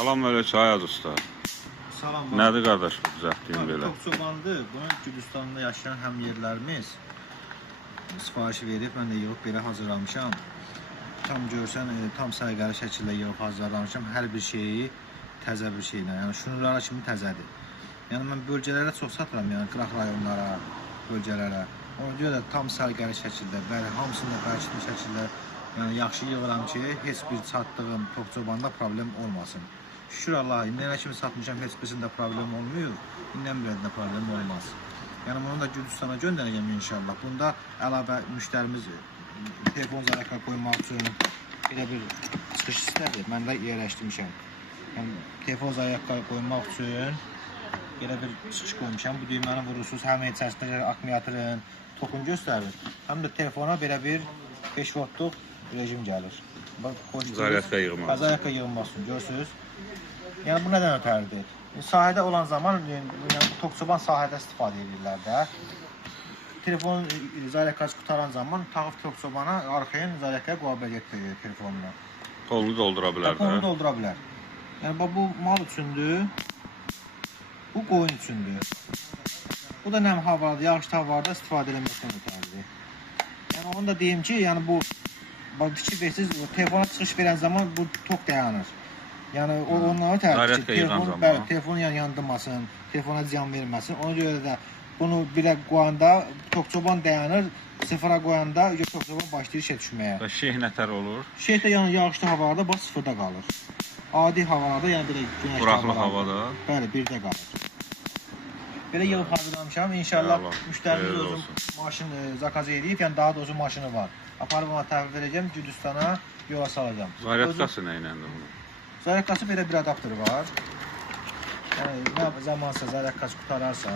Salam əleykum Ayaz usta. Salam. Nədir qardaş bu düzəltdiyin belə? Çox çobandır. Bunun Gürcüstanda yaşayan həmyerlərimiz sifarişi verib, mən də yığıb belə hazırlamışam. Tam görsən, tam səliqəli şəkildə yığıb hazırlamışam. Hər bir şeyi təzə bir şeylə, yəni şunlara kimi təzədir. Yəni mən bölgələrə çox satıram, yəni qıraq rayonlara, bölgələrə. Ona görə də tam səliqəli şəkildə, bəli, hamısını da bərkitmiş şəkildə, yəni yaxşı yığıram ki, heç bir satdığım Toxçobanda problem olmasın. Şükür Allah'a, indiyənə kimi satmışam, heç birisində problem olmuyor. İndən birində problem olmaz. Yəni bunu da Gürcüstana göndərəcəm inşallah. Bunda əlavə müştərimiz telefon zarəklə qoymaq üçün belə bir çıxış istədir. Mən də yerləşdirmişəm. Yəni telefon zarəklə qoymaq üçün belə bir çıxış qoymuşam. Bu düyməni vurursunuz, həm içərisində akkumulyatorun tokunu göstərir. Həm də telefona belə bir 5 voltluq rejim gəlir. Zarəklə yığmaq. Zarəklə yığmaq üçün görürsünüz. Yəni bu nədən ötəridir? Sahədə olan zaman, yəni Toxçoban sahədə istifadə edirlər də. Telefon zarəkası qutaran zaman taxıb Toxçobana arxayın zarəkəyə qoya bilər telefonuna. Kolunu doldura bilər də. Kolunu doldura bilər. Yəni bu mal üçündür. Bu qoyun üçündür. Bu da nəm havalarda, yağışlı havalarda istifadə etməkdən ötəridir. Yəni onu da deyim ki, yəni bu fikir versiniz, telefona çıxış verən zaman bu tok dayanır. Yəni onlara tərəf ki, telefon yandırmasın, telefona ziyan verməsin. Ona görə də bunu bilə qoyanda Toxçoban dayanır, sıfıra qoyanda Toxçoban başlayır işə düşməyə. Və şeyh nətər olur? Şeyh də yəni yağışlı havalarda bax sıfırda qalır. Adi havalarda, yəni belə günəşli Quraqlı havada. Bəli, birdə qalır. Belə yığıb hazırlamışam. İnşallah müştərimiz özüm maşın zakaz edib, yəni daha doğrusu maşını var. Aparıb ona təhvil verəcəm, Gürcüstana yola salacağım. Zarəkası nə ilə bunu? Zarəkası belə bir adaptörü var. Yəni nə zamansa zarəkası qutararsa,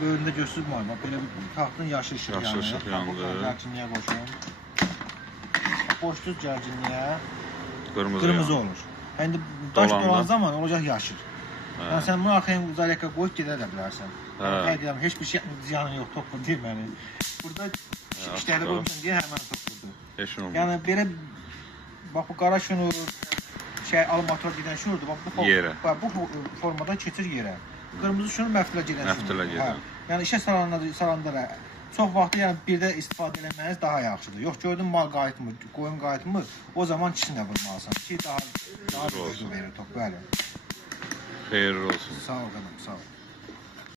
böyründə görsünüz müayim, belə bir taxtın yaşı işıq yanır. Yaşı işıq yandı. Gərginliyə qoşun. Qoşduz gərginliyə. Qırmızı olur. İndi daş dolan zaman olacaq yaşır. Yəni sən bunu arxaya zarəkə qoyub gedə də bilərsən. Yəni heç bir şey ziyanı yox, toxu deyil məni. Burada işləri qoymuşsan deyə həmən toxudur. Heç nə olmaz. Yəni belə bax bu qara şunur, almator gedən şunurdur. Bax bu formada keçir yerə. Qırmızı şunur məftilə gedən şunur. Məftilə gedən. Yəni işə salanda çox vaxtı yəni birdə istifadə etməniz daha yaxşıdır. Yox gördün mal qayıtmır, qoyun qayıtmır, o zaman ikisini də vurmalısan ki daha güclü verir top, bəli. Xeyirli olsun. Sağ ol qanım, sağ ol.